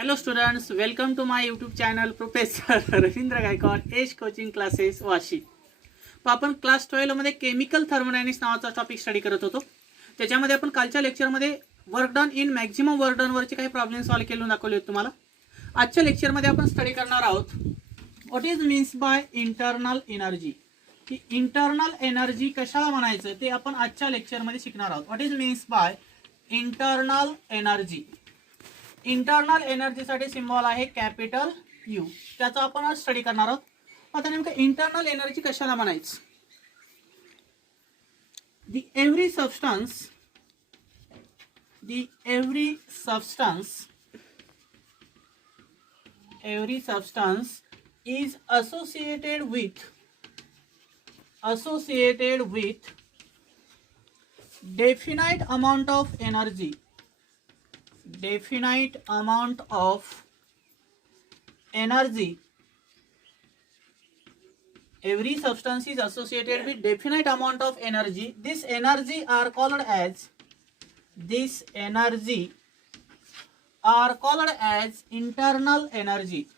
Hello students, welcome to my YouTube channel Professor Ravindra Gaikwad edge coaching classes Vashi. आपण class 12 मध्ये chemical thermodynamics नावाचा topic study करत होतो. त्याच्यामध्ये आपण कालच्या लेक्चरमध्ये work done in maximum work done वरचे काही प्रॉब्लेम सॉल्व केले दाखवले होते तुम्हाला. आजच्या लेक्चरमध्ये आपण स्टडी करणार आहोत what is means by internal energy. की इंटरनल एनर्जी कशाला म्हणायचं ते आपण आजच्या लेक्चरमध्ये शिकणार आहोत. What is means by internal energy. Internal एनर्जीसाठी सिम्बॉल आहे कॅपिटल यू. त्याचा आपण आज स्टडी करणार आहोत. आता नेमकं इंटरनल एनर्जी कशाला म्हणायचं. The every substance is associated with definite amount of energy. Every substance is associated with definite amount of energy. This energy are called as internal energy.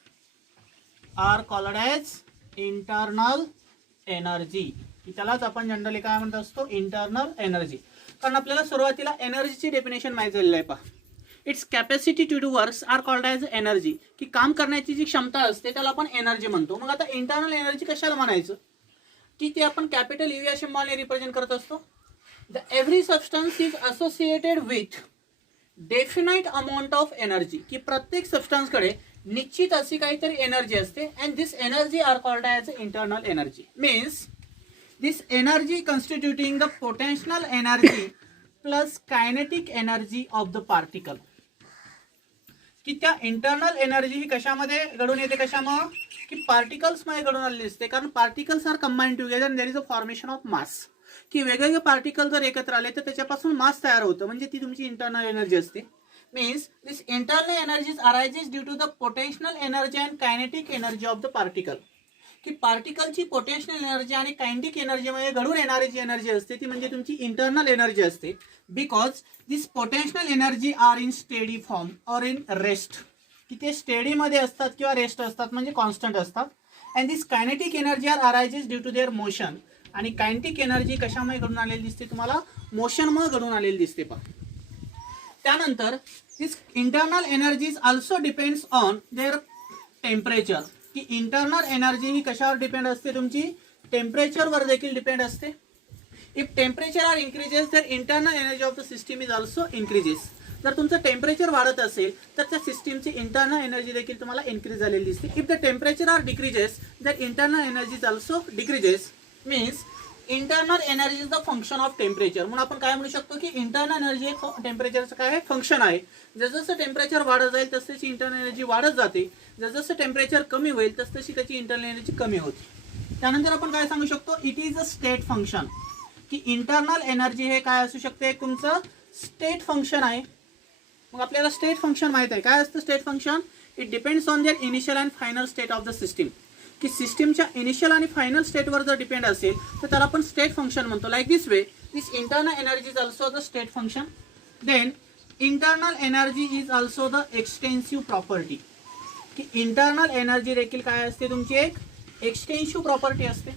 त्यालाच आपण जनरली काय म्हणत असतो, इंटरनल एनर्जी. कारण आपल्याला सुरुवातीला एनर्जीची डेफिनेशन माहिती झालेली आहे. पहा, it's capacity to do works are called as energy. की काम करण्याची जी क्षमता असते त्याला आपण एनर्जी म्हणतो. मग आता इंटरनल एनर्जी कशाला म्हणायचं, की ते आपण कॅपिटल यू या सिम्बॉलने रिप्रेझेंट करत असतो. The every substance is associated with definite amount of energy. की प्रत्येक सबस्टन्सकडे निश्चित अशी काहीतरी एनर्जी असते. And this energy are called as internal energy. Means this energy constituting the potential energy plus kinetic energy of the particle. की त्या internal energy ही कशामध्ये घडून येते, कशामुळे, की पार्टिकल्स मध्ये घडून आलेली असते. कारण particles are combined together and there is a formation of mass. की वेगवेगळे पार्टिकल जर एकत्र आले तर त्याच्यापासून मास तयार होतं, म्हणजे ती तुमची इंटरनल एनर्जी असते. Means this internal energy arises due to the potential energy and kinetic energy of the particle. की पार्टिकलची पोटेन्शियल एनर्जी आणि कायनेटिक एनर्जीमध्ये घडून येणारी जी एनर्जी असते ती म्हणजे तुमची इंटरनल एनर्जी असते. Because this potential energy are in steady form or in rest. की ते स्टेडीमध्ये असतात किंवा रेस्ट असतात, म्हणजे कॉन्स्टंट असतात. And this kinetic energy are arises due to their motion. आणि कायनेटिक एनर्जी कशामुळे घडून आलेली दिसते तुम्हाला, मोशनमुळे घडून आलेली दिसते. पहा, त्यानंतर this internal energies also depends on their temperature. की इंटरनल एनर्जी ही कशावर डिपेंड असते, तुमची टेम्परेचरवर देखील डिपेंड असते. इफ टेम्परेचर आर इन्क्रीजेस तर internal energy of the system is also increases. जर तुमचं टेम्परेचर वाढत असेल तर त्या सिस्टीमची इंटरनल एनर्जी देखील तुम्हाला इन्क्रीज झालेली दिसते. If the temperature are decreases तर internal energy is also decreases. Means internal energy is the function of temperature. म्हणून आपण काय म्हणू शकतो की इंटरनल एनर्जी हे टेम्परेचरचं काय आहे, फंक्शन आहे. जसं टेम्परेचर वाढत जाईल तस त्याची इंटरनल एनर्जी वाढत जाते. जसं टेम्परेचर कमी होईल तशी त्याची इंटरनल एनर्जी कमी होते. त्यानंतर आपण काय सांगू शकतो, it is a state function. की इंटरनल एनर्जी हे काय असू शकते, तुमचं स्टेट फंक्शन आहे. मग आपल्याला स्टेट फंक्शन माहित आहे. काय असतं state function, it depends on there initial and final state of the system. की सिस्टीमच्या इनिशियल आणि फायनल स्टेटवर जर डिपेंड असेल तर त्याला आपण स्टेट फंक्शन म्हणतो. Like this way this internal energy is also the state function. Then internal energy is also the extensive property. की इंटरनल एनर्जी देखील काय असते, तुमची एक एक्सटेन्सिव्ह प्रॉपर्टी असते.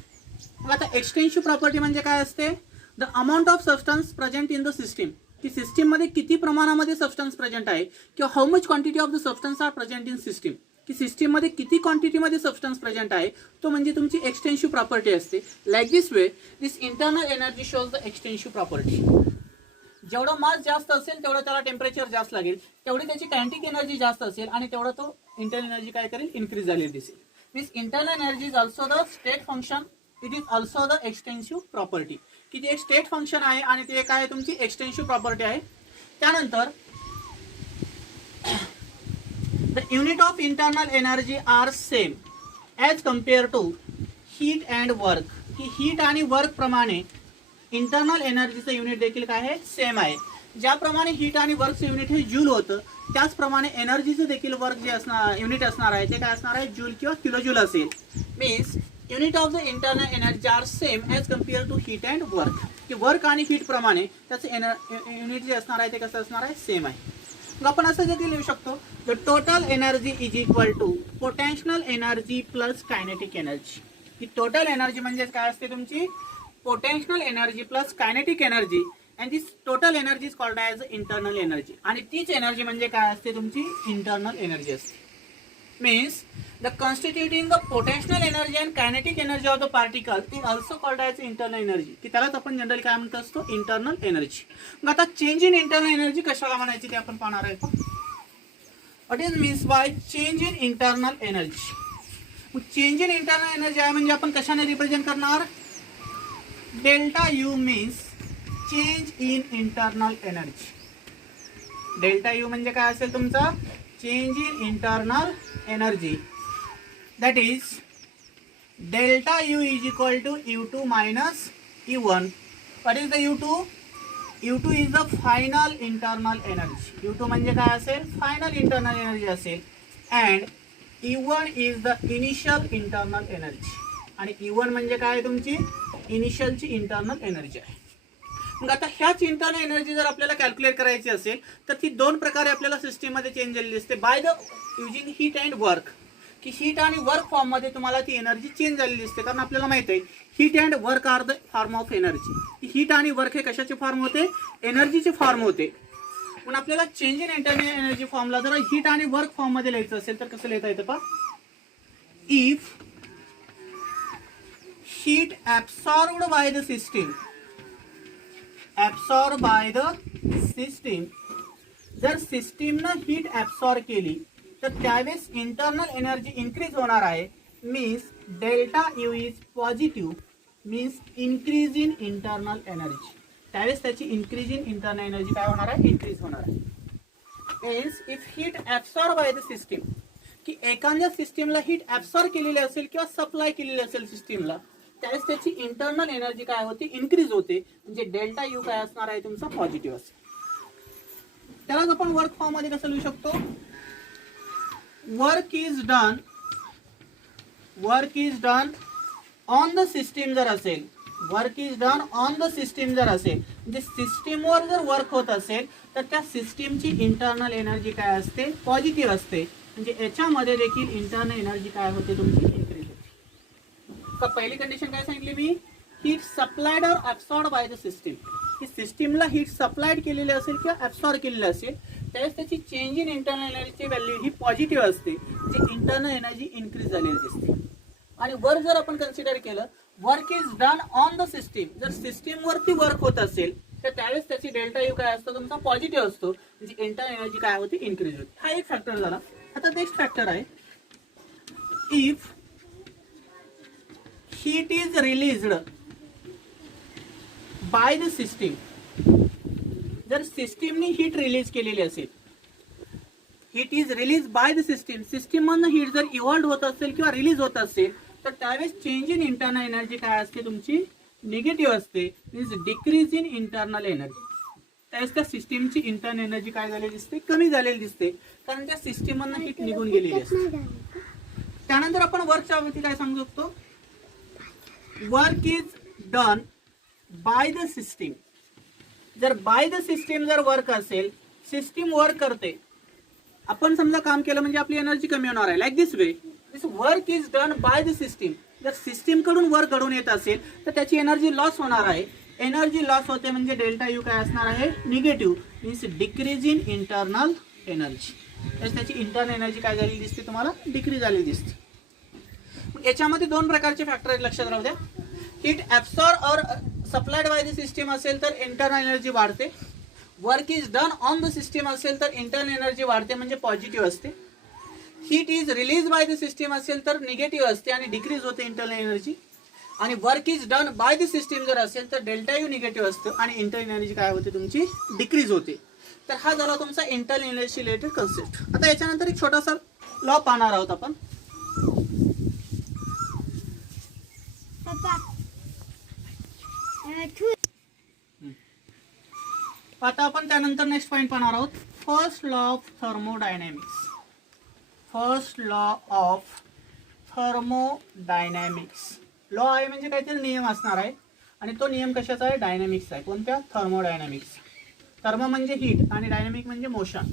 मग आता एक्सटेन्सिव्ह प्रॉपर्टी म्हणजे काय असते, the amount of substance present in the system. की सिस्टीममध्ये किती प्रमाणामध्ये सबस्टन्स प्रेझेंट आहे किंवा how much quantity of the substance are present in system. की सिस्टीममध्ये किती क्वांटिटीमध्ये सबस्टन्स प्रेझेंट आहे तो म्हणजे तुमची एक्सटेन्सिव्ह प्रॉपर्टी असते. Like this way this internal energy shows the extensive property. जेवढं मास जास्त असेल तेवढं त्याला टेम्परेचर जास्त लागेल, तेवढी त्याची कायनेटिक एनर्जी जास्त असेल आणि तेवढं तो इंटरनल एनर्जी काय करेल, इन्क्रीज झालेली दिसेल. This internal energy is also the state function. It is also the extensive property. की ती एक स्टेट फंक्शन आहे आणि ते काय आहे, तुमची एक्सटेन्सिव्ह प्रॉपर्टी आहे. त्यानंतर the unit of internal energy are same as compared to heat and work. की हीट आणि वर्क प्रमाणे इंटरनल एनर्जीचं युनिट देखील काय आहे, सेम आहे. ज्याप्रमाणे हीट आणि वर्कचं युनिट हे जूल होतं त्याचप्रमाणे एनर्जीचं देखील वर्क जे असणार युनिट असणार आहे ते काय असणार आहे, जूल किंवा किलोजूल असेल. Means unit of the internal energy are same as compare to heat and work. की वर्क आणि हीट प्रमाणे त्याचं युनिट जे असणार आहे ते कसं असणार आहे, सेम आहे. मग आपण असं देखील लिहू शकतो, the total energy is equal to potential energy plus kinetic energy. ही टोटल एनर्जी म्हणजे काय असते तुमची, potential energy plus kinetic energy, and this total energy is called as internal energy. आणि तीच एनर्जी म्हणजे काय असते तुमची, इंटरनल एनर्जी असते. Means the constituting the potential energy and kinetic energy of the particle ती also called as internal energy, की त्यालाच आपण जनरली काय म्हणत असतो, इंटरनल एनर्जी. मग आता चेंज इन इंटरनल एनर्जी कशाला म्हणायची ते आपण पाहणार आहे. What is means by change in internal energy. मग चेंज इन इंटरनल एनर्जी आहे म्हणजे आपण कशाने रिप्रेझेंट करणार, delta U means change in internal energy. Delta U म्हणजे काय असेल तुमचा, change in internal energy. That is delta U is equal to U2 minus U1. What is the U2? U2 is the final internal energy. U2 म्हणजे काय असेल, final internal energy असेल. And E1 is the initial internal energy. आणि E1 म्हणजे काय तुमची, इनिशियलची internal energy आहे. मग आता ह्याच इंटरनल एनर्जी जर आपल्याला कॅल्क्युलेट करायची असेल तर ती दोन प्रकारे आपल्याला सिस्टीममध्ये चेंज झालेली असते, by the using heat and work. की हीट आणि वर्क फॉर्ममध्ये तुम्हाला ती एनर्जी चेंज झालेली असते, कारण आपल्याला माहित आहे heat and work are the form of energy. Heat आणि वर्क हे कशाचे फॉर्म होते, एनर्जीचे फॉर्म होते. पण आपल्याला चेंज इन इंटरनल एनर्जी फॉर्मला जर हीट आणि वर्क फॉर्ममध्ये लिहायचं असेल तर कसं लिहिता येतं पहा, if heat absorbed bye the system, absorb by the system, जर सिस्टीमनं हीट ॲब्सॉर्ब केली तर त्यावेळेस इंटरनल एनर्जी इन्क्रीज होणार आहे. Means delta U is positive, means increase in internal energy. त्यावेळेस त्याची इन्क्रीज इन इंटरनल एनर्जी काय होणार आहे, इन्क्रीज होणार आहे. Means if heat absorb by the system, की एखाद्या सिस्टीमला हीट ॲब्सॉर्ब केलेली असेल किंवा सप्लाय केलेली असेल सिस्टीमला, त्यावेळेस त्याची इंटरनल एनर्जी काय होते, इन्क्रीज होते. म्हणजे डेल्टा यू काय असणार आहे तुमचा, पॉझिटिव्ह असेल. त्यालाच आपण वर्क फॉर्म मध्ये कसं लिहू शकतो, work is done on the system जर असेल, work is done on the system जर असेल, म्हणजे सिस्टीमवर जर वर्क होत असेल तर त्या सिस्टीमची इंटरनल एनर्जी काय असते, पॉझिटिव्ह असते. म्हणजे याच्यामध्ये देखील इंटरनल एनर्जी काय होते तुमची, इन्क्रीज होते. तर पहिली कंडिशन काय सांगितली मी, हीट सप्लायड और ॲब्सॉर्ब बाय द सिस्टीम. की सिस्टीमला हीट सप्लायड केलेली असेल किंवा ॲब्सॉर्ब केलेली असेल त्यावेळेस त्याची चेंज इन इंटरनल एनर्जीची व्हॅल्यू ही पॉझिटिव्ह असते, म्हणजे इंटरनल एनर्जी इन्क्रीज झालेली दिसते. आणि वर्क जर आपण कन्सिडर केलं, work is done on the system, जर सिस्टीमवरती वर्क होत असेल तर त्यावेळेस त्याची डेल्टा यू काय असतो तुमचा, पॉझिटिव्ह असतो. म्हणजे इंटरनल एनर्जी काय होती, इन्क्रीज होते. हा एक फॅक्टर झाला. आता नेक्स्ट फॅक्टर आहे, if heat is released by the system, जर सिस्टीमने हीट रिलीज केलेली असेल, heat is release by the system, सिस्टीममधनं हीट जर इव्हॉल्व होत असेल किंवा रिलीज होत असेल तर त्यावेळेस चेंज इन इंटरनल एनर्जी काय असते तुमची, निगेटिव्ह असते. Means decrease in internal energy. त्यावेळेस त्या सिस्टीमची इंटरनल एनर्जी काय झालेली दिसते, कमी झालेली दिसते, कारण त्या सिस्टीममधनं हीट निघून गेलेली असते. त्यानंतर आपण वर्कच्या बाबतीत काय सांगू शकतो, work is done by the system. जर बाय द सिस्टीम जर वर्क असेल, सिस्टीम वर्क करते, आपण समजा काम केलं म्हणजे आपली एनर्जी कमी होणार आहे. Like this way, this work is done by the system. जर सिस्टीम कडून वर्क घडून येत असेल तर त्याची एनर्जी लॉस होणार आहे. एनर्जी लॉस होते म्हणजे डेल्टा यू काय असणार आहे, negative. Means decrease in internal energy. त्याची इंटरनल एनर्जी काय झालेली दिसते तुम्हाला, डिक्रीज झालेली दिसते. याच्यामध्ये दोन प्रकारचे फॅक्टर आहेत, लक्षात राहू द्या. हीट ॲब्सॉर्ब और सप्लायड बाय द सिस्टीम असेल तर इंटरनल एनर्जी वाढते. Work is done on the system असेल तर इंटरनल एनर्जी वाढते म्हणजे पॉझिटिव्ह असते. Heat is release by the system असेल तर निगेटिव्ह असते आणि डिक्रीज होते इंटरनल एनर्जी. आणि work is done by the system जर असेल तर डेल्टा यू निगेटिव्ह असतं आणि इंटरनल एनर्जी काय होते तुमची, डिक्रीज होते. तर हा झाला तुमचा इंटरनल एनर्जी रिलेटेड कन्सेप्ट. आता याच्यानंतर एक छोटासा लॉ पाहणार आहोत आपण. आता आपण त्यानंतर नेक्स्ट पॉइंट पाहणार आहोत, first law of thermodynamics. First law of thermodynamics. Law आहे म्हणजे काहीतरी नियम असणार आहे आणि तो नियम कशाचा आहे, डायनॅमिक्स आहे. कोणत्या, थर्मोडायनॅमिक्स. थर्मो म्हणजे हीट आणि डायनॅमिक म्हणजे मोशन.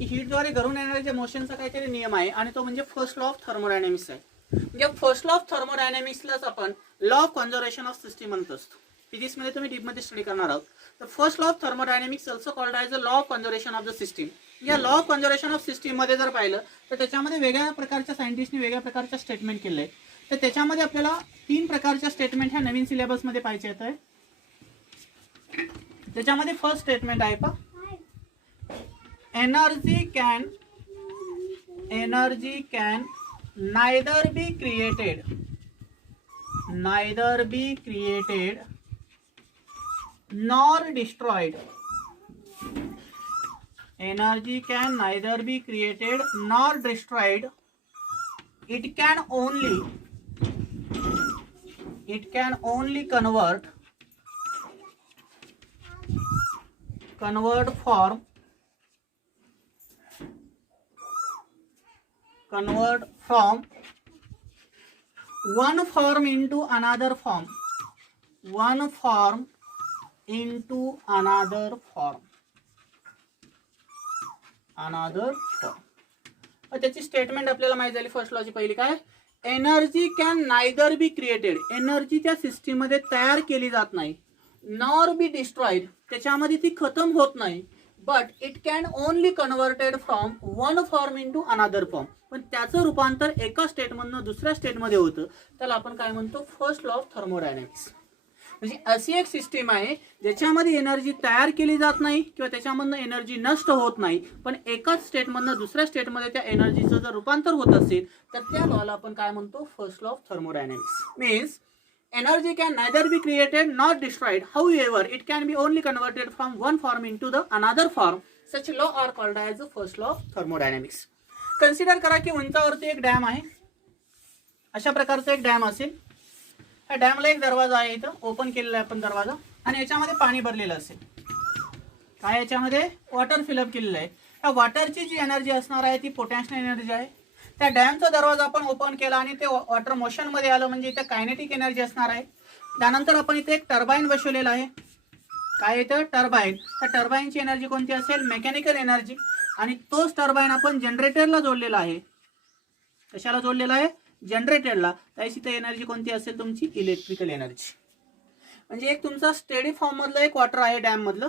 की हीटद्वारे घडून येणाऱ्या मोशनचा काहीतरी नियम आहे आणि तो म्हणजे फर्स्ट लॉ ऑफ थर्मोडायनॅमिक्स आहे. म्हणजे फर्स्ट लॉ ऑफ थर्मोडायनॅमिक्सलाच आपण law of conservation of system म्हणत असतो. फिजिक्समध्ये तुम्ही डीपमध्ये स्टडी करणार आहोत. तर first law of thermodynamics also called as a law of conservation of the system. या लॉ ऑफ कन्झर्वेशन ऑफ सिस्टीममध्ये जर पाहिलं तर त्याच्यामध्ये वेगळ्या प्रकारच्या सायंटिस्टनी वेगळ्या प्रकारच्या स्टेटमेंट केले आहे. तर त्याच्यामध्ये आपल्याला 3 प्रकारच्या स्टेटमेंट ह्या नवीन सिलेबसमध्ये पाहिजे येत आहे. त्याच्यामध्ये फर्स्ट स्टेटमेंट आहे पहा, energy can neither be created nor destroyed. Energy can neither be created nor destroyed. It can only convert from one form into another form. त्याची स्टेटमेंट आपल्याला माहिती झाली. फर्स्ट लॉची पहिली काय, energy can neither be created, energy त्या system मध्ये तयार केली जात नाही, नॉर बी डिस्ट्रॉइड, त्याच्यामध्ये ती खतम होत नाही, but it can only converted from one form into अनादर फॉर्म, पण त्याचं रूपांतर एका स्टेटमधनं दुसऱ्या स्टेटमध्ये होतं. त्याला आपण काय म्हणतो, फर्स्ट लॉ ऑफ थर्मोडायनॅमिक्स. म्हणजे अशी एक सिस्टीम आहे ज्याच्यामध्ये एनर्जी तयार केली जात नाही किंवा त्याच्यामधनं एनर्जी नष्ट होत नाही, पण एकाच स्टेटमधनं दुसऱ्या स्टेटमध्ये त्या एनर्जीचं जर रूपांतर होत असेल तर त्या लॉला आपण काय म्हणतो, first law of thermodynamics. Means energy can neither be created nor destroyed, however it can be only converted from one form into the another form. Such law are called as the first law of thermodynamics. Consider करा की उंचावरती एक dam आहे, अशा प्रकारचा एक dam असेल. या डॅमला एक दरवाजा आहे, इथं ओपन केलेला आहे आपण दरवाजा, आणि याच्यामध्ये पाणी भरलेलं असेल. काय याच्यामध्ये वॉटर फिलअप केलेलं आहे. या वॉटरची जी एनर्जी असणार आहे ती पोटॅन्शियल एनर्जी आहे. त्या डॅमचा दरवाजा आपण ओपन केला आणि ते वॉटर मोशनमध्ये आलं म्हणजे इथे कायनेटिक एनर्जी असणार आहे. त्यानंतर आपण इथे एक टर्बाईन बसवलेला आहे. काय इथं टर्बाईन, त्या टर्बाईनची एनर्जी कोणती असेल, मेकॅनिकल एनर्जी, आणि तोच टर्बाईन आपण जनरेटरला जोडलेला आहे. कशाला जोडलेला आहे, जनरेटरला. त्याची इथे एनर्जी कोणती असेल, तुमची इलेक्ट्रिकल एनर्जी. म्हणजे एक तुमचा स्टेडी फॉर्म मधलं एक वॉटर आहे डॅम मधलं.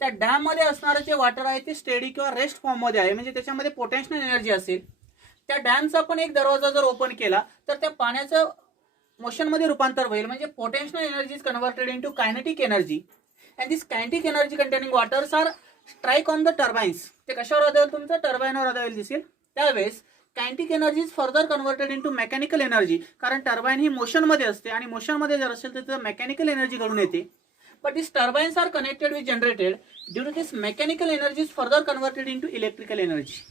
त्या डॅम मध्ये असणारं जे वॉटर आहे ते स्टेडी किंवा रेस्ट फॉर्म मध्ये आहे, म्हणजे त्याच्यामध्ये पोटेन्शियल एनर्जी असेल. त्या डॅमचा पण एक दरवाजा जर ओपन केला तर त्या पाण्याचं मोशनमध्ये रूपांतर होईल, म्हणजे potential energy is converted into kinetic energy, and this kinetic energy containing waters are strike on the turbines. ते कशावर आधारेल, तुमचं टर्बाईनवर आधारेल दिसेल. त्यावेळेस kinetic energy is further converted into mechanical energy, कारण टर्बाईन ही मोशनमध्ये असते आणि मोशनमध्ये जर असेल तर त्याचं मेकॅनिकल एनर्जी घडून येते. But this turbines are connected with generated, due to this mechanical energy is further converted into electrical energy.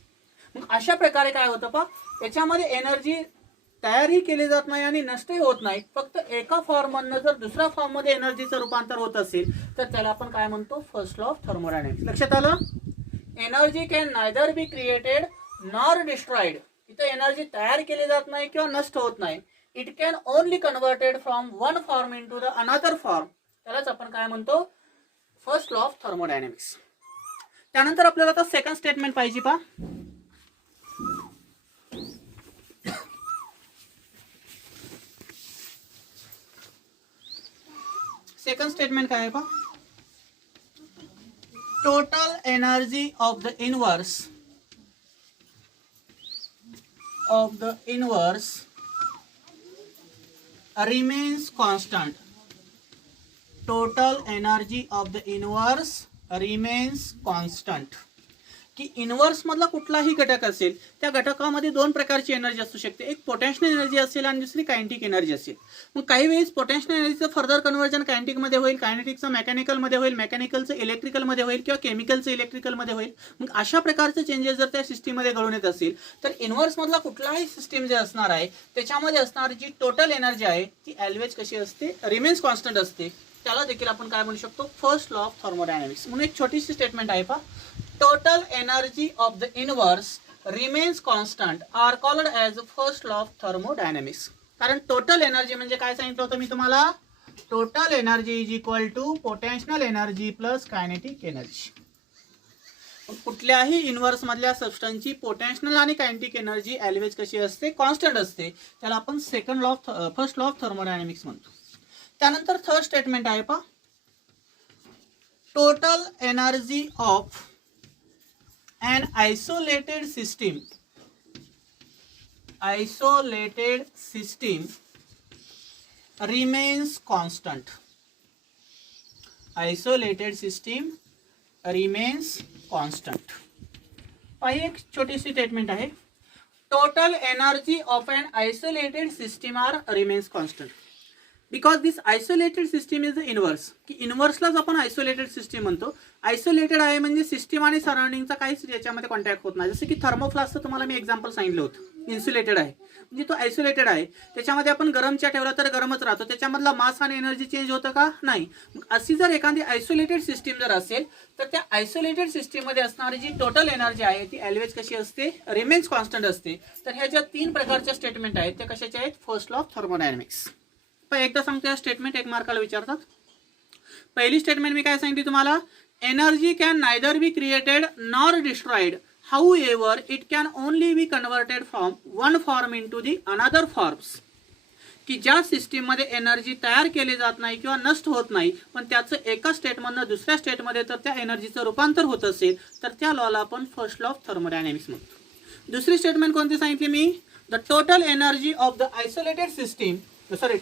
मग अशा प्रकारे काय होतं पहा, त्याच्यामध्ये एनर्जी तयारही केली जात नाही आणि नष्टही होत नाही, फक्त एका फॉर्ममधनं जर दुसऱ्या फॉर्ममध्ये एनर्जीचं रूपांतर होत असेल तर त्याला आपण काय म्हणतो, फर्स्ट लॉ ऑफ थर्मोडायनॅमिक्स. लक्षात आलं. Energy can neither be created nor destroyed, इथं एनर्जी तयार केली जात नाही किंवा नष्ट होत नाही. It can only converted from one form into the another form, त्यालाच आपण काय म्हणतो, फर्स्ट लॉ ऑफ थर्मोडायनॅमिक्स. त्यानंतर आपल्याला आता सेकंड स्टेटमेंट पाहिजे पहा. सेकंड स्टेटमेंट काय आहे पहा, total energy of the inverse remains constant. Total energy of the inverse remains constant. की इनवर्स मधला कुठलाही घटक असेल त्या घटकामध्ये 2 प्रकारची एनर्जी असू शकते. एक पोटेन्शियल एनर्जी असेल आणि दुसरी कायनेटिक एनर्जी असेल. मग काही वेळेस पोटेन्शियल एनर्जीचं फर्दर कन्व्हर्जन कायनेटिकमध्ये होईल, कायनेटिकचं मेकॅनिकलमध्ये होईल, मेकॅनिकलचं इलेक्ट्रिकलमध्ये होईल किंवा केमिकलचं इलेक्ट्रिकलमध्ये होईल. मग अशा प्रकारचे चेंजेस जर त्या सिस्टीममध्ये घडून येत असेल तर इनवर्स मधला कुठलाही सिस्टीम जे असणार आहे त्याच्यामध्ये असणारी जी टोटल एनर्जी आहे ती ऑलवेज कशी असते, रिमेन्स कॉन्स्टंट असते. त्याला देखील आपण काय म्हणू शकतो, फर्स्ट लॉ ऑफ थर्मोडायनॅमिक्स. म्हणून एक छोटीशी स्टेटमेंट आहे पहा, total energy of the universe remains constant are called as first law of thermodynamics. कारण टोटल एनर्जी म्हणजे काय सांगितलं होतं मी तुम्हाला, total energy is equal to potential energy plus kinetic energy. कुठल्याही इन्व्हर्स मधल्या सबस्टन्सची पोटेन्शियल आणि कायनेटिक एनर्जी ऑलवेज कशी असते, कॉन्स्टंट असते. त्याला आपण फर्स्ट लॉ ऑफ थर्मोडायनामिक्स म्हणतो. त्यानंतर थर्ड स्टेटमेंट आहे पहा, total energy of an isolated system remains constant. Isolated system remains constant. पाही एक छोटीशी स्टेटमेंट आहे, total energy of an isolated system are remains constant because this isolated system is the universe. की इन्व्हर्सलाच आपण isolated system म्हणतो. Isolated आहे म्हणजे सिस्टीम आणि सराउंडिंगचा काहीच याच्यामध्ये कॉन्टॅक्ट होत नाही. जसं की थर्मोफ्लास्कचं तुम्हाला मी एक्झाम्पल सांगितलं होतं, इन्सुलेटेड आहे म्हणजे तो आयसोलेटेड आहे. त्याच्यामध्ये आपण गरमच्या ठेवला तर गरमच राहतो, त्याच्यामधला मास आणि एनर्जी चेंज होतं का, नाही. मग अशी जर एखादी आयसोलेटेड सिस्टीम जर असेल तर त्या आयसोलेटेड सिस्टीममध्ये असणारी जी टोटल एनर्जी आहे ती ऑलवेज कशी असते, रिमेन्स कॉन्स्टंट असते. तर ह्या ज्या 3 प्रकारच्या स्टेटमेंट आहेत त्या कशाच्या आहेत, फर्स्ट लॉ ऑफ थर्मोडायनामिक्स. एकदा सांगतो या स्टेटमेंट 1 मार्काला विचारतात. पहिली स्टेटमेंट मी काय सांगितली तुम्हाला, energy can neither be created nor destroyed, however it can only be converted from one form into the another forms. की ज्या सिस्टीममध्ये एनर्जी तयार केली जात नाही किंवा नष्ट होत नाही, पण त्याचं एका स्टेटमधनं दुसऱ्या स्टेटमध्ये तर त्या एनर्जीचं रूपांतर होत असेल तर त्या लॉला आपण फर्स्ट लॉ ऑफ थर्मोडायनामिक्स म्हणतो. दुसरी स्टेटमेंट कोणती सांगितली मी, the total energy of the isolated system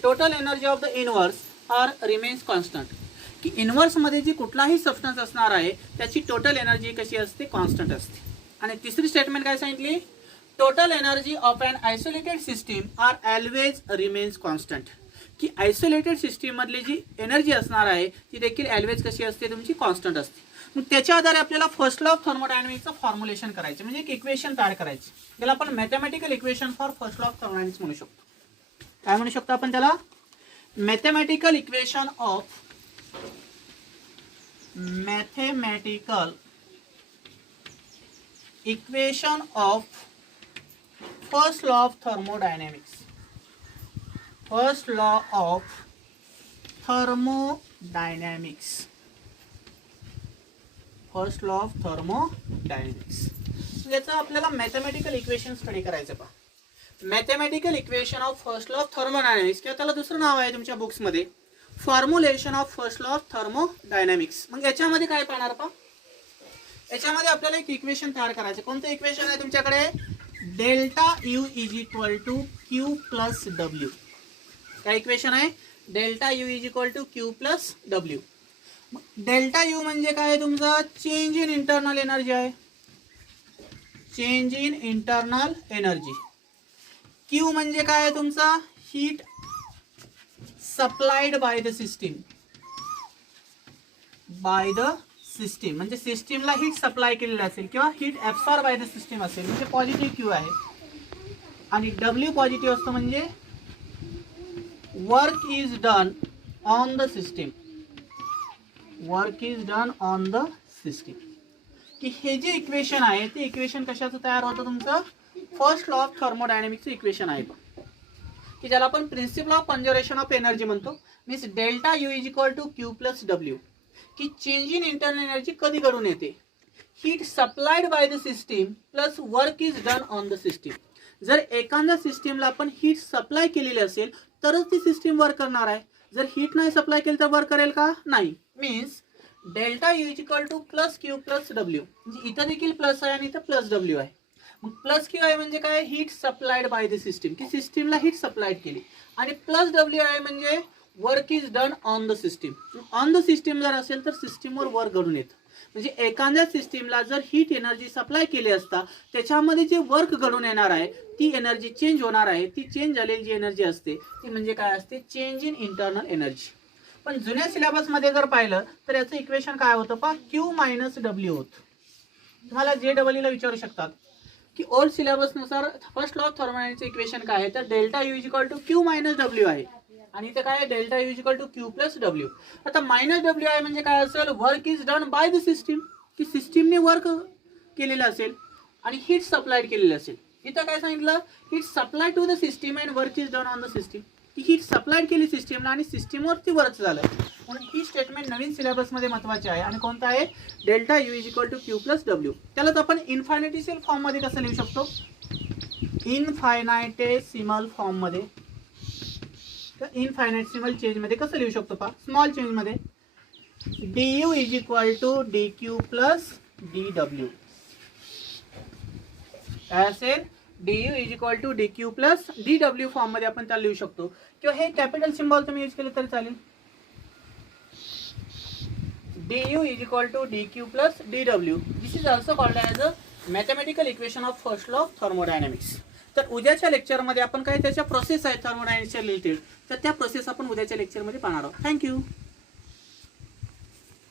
total energy of the universe are remains constant. की इन्व्हर्समध्ये जी कुठलाही सबस्टन्स असणार आहे त्याची टोटल एनर्जी कशी असते, कॉन्स्टंट असते. आणि तिसरी स्टेटमेंट काय सांगितली, total energy of an isolated system are always remains constant. की आयसोलेटेड सिस्टीम मधली जी एनर्जी असणार आहे ती देखील ऑलवेज कशी असते, तुमची कॉन्स्टंट असते. मग त्याच्या आधारे आपल्याला फर्स्ट लॉ ऑफ थर्मोडायनामिक्सचं फॉर्म्युलेशन करायचं, म्हणजे एक इक्वेशन तयार करायची. त्याला आपण mathematical equation for first law of thermodynamics म्हणू शकतो. काय म्हणू शकतो आपण त्याला, mathematical equation of first law of thermodynamics. First law of thermodynamics. First law of thermodynamics याचं आपल्याला मॅथमॅटिकल इक्वेशन स्टडी करायचं पहा. Mathematical equation of first law of thermodynamics किंवा त्याला दुसरं नाव आहे तुमच्या बुक्समध्ये formulation of first law of thermodynamics. मग याच्यामध्ये काय पाहणार पहा, याच्यामध्ये आपल्याला एक इक्वेशन तयार करायचं. कोणतं इक्वेशन आहे तुमच्याकडे, delta U is equal to Q plus W. काय इक्वेशन आहे, delta U is equal to Q plus W. Delta U म्हणजे काय, तुमचा चेंज इन इंटरनल एनर्जी आहे, change in internal energy. Q म्हणजे काय आहे तुमचा, heat supplied by the system. By the system म्हणजे सिस्टीमला हीट सप्लाय केलेली असेल किंवा heat absorb by the system असेल म्हणजे पॉझिटिव्ह क्यू आहे. आणि डब्ल्यू पॉझिटिव्ह असतं म्हणजे work is done on the system. Work is done on the system. की हे जे इक्वेशन आहे ते इक्वेशन कशाचं तयार होतं, तुमचं फर्स्ट लॉ ऑफ थर्मोडायनामिक्सचं इक्वेशन आहे की ज्याला आपण principle of conservation of energy म्हणतो. Means delta U is equal to Q plus W. की चेंज इन इंटरनल एनर्जी कधी घडून येते, heat supplied by the system plus work is done on the system. जर एखाद्या सिस्टीमला आपण हीट सप्लाय केलेली असेल तरच ती सिस्टीम वर्क करणार आहे. जर हीट नाही सप्लाय केली तर वर्क करेल का, नाही. Means delta U is equal two plus Q plus W. म्हणजे इथं देखील प्लस आहे आणि इथं प्लस डब्ल्यू आहे. मग प्लस क्यू आहे म्हणजे काय, heat supplied by the system, की सिस्टीमला हीट सप्लाइड केली. आणि प्लस डब्ल्यू आहे म्हणजे work is done on the system. On the system जर असेल तर सिस्टीमवर वर्क घडून येतं. म्हणजे एखाद्या सिस्टीमला जर हीट एनर्जी सप्लाय केली असता त्याच्यामध्ये जे वर्क घडून येणार आहे ती एनर्जी चेंज होणार आहे. ती चेंज झालेली जी एनर्जी असते ती म्हणजे काय असते, चेंज इन इंटरनल एनर्जी. पण जुन्या सिलेबसमध्ये जर पाहिलं तर याचं इक्वेशन काय होतं पहा, क्यू मायनस डब्ल्यू होतं. तुम्हाला जे डब्ल्यूला विचारू शकतात की ओल्ड सिलेबसनुसार फर्स्ट लॉ ऑफ थर्मोडायनामिक्सचं इक्वेशन काय आहे, तर delta U is equal to Q minus W आहे. आणि इथे काय आहे, delta U is equal to Q plus W. आता मायनस डब्ल्यू आहे म्हणजे काय असेल, work is done by the system, की सिस्टीमने वर्क केलेलं असेल आणि हीट सप्लाइड केलेली असेल. इथं काय सांगितलं, heat supply to the system and work is done on the system. की हीट सप्लाय केली सिस्टीमला आणि सिस्टीमवरती वर्क झालं. म्हणून ही स्टेटमेंट नवीन सिलेबसमध्ये महत्त्वाची आहे. आणि कोणतं आहे? Delta U is equal to Q plus W. त्यालाच आपण इन्फायनायटेसिमल फॉर्ममध्ये कसं लिहू शकतो? इनफायनायटेसिमल फॉर्ममध्ये, इनफायनायटेसिमल चेंजमध्ये कसं लिहू शकतो पहा? स्मॉल चेंजमध्ये du is equal to dq plus dw. काय असेल? du is equal to dq plus dw फॉर्ममध्ये आपण त्याला लिहू शकतो. किंवा हे कॅपिटल सिम्बॉल तुम्ही यूज केलं तरी चालेल. du is equal to dq plus dw. This is also called as a mathematical equation of first law of thermodynamics. तर उद्याच्या लेक्चरमध्ये आपण काय त्याच्या प्रोसेस आहे थर्मोडायनामिक्सच्या रिलेटेड, तर त्या प्रोसेस आपण उद्याच्या लेक्चरमध्ये पाहणार आहोत. थँक्यू.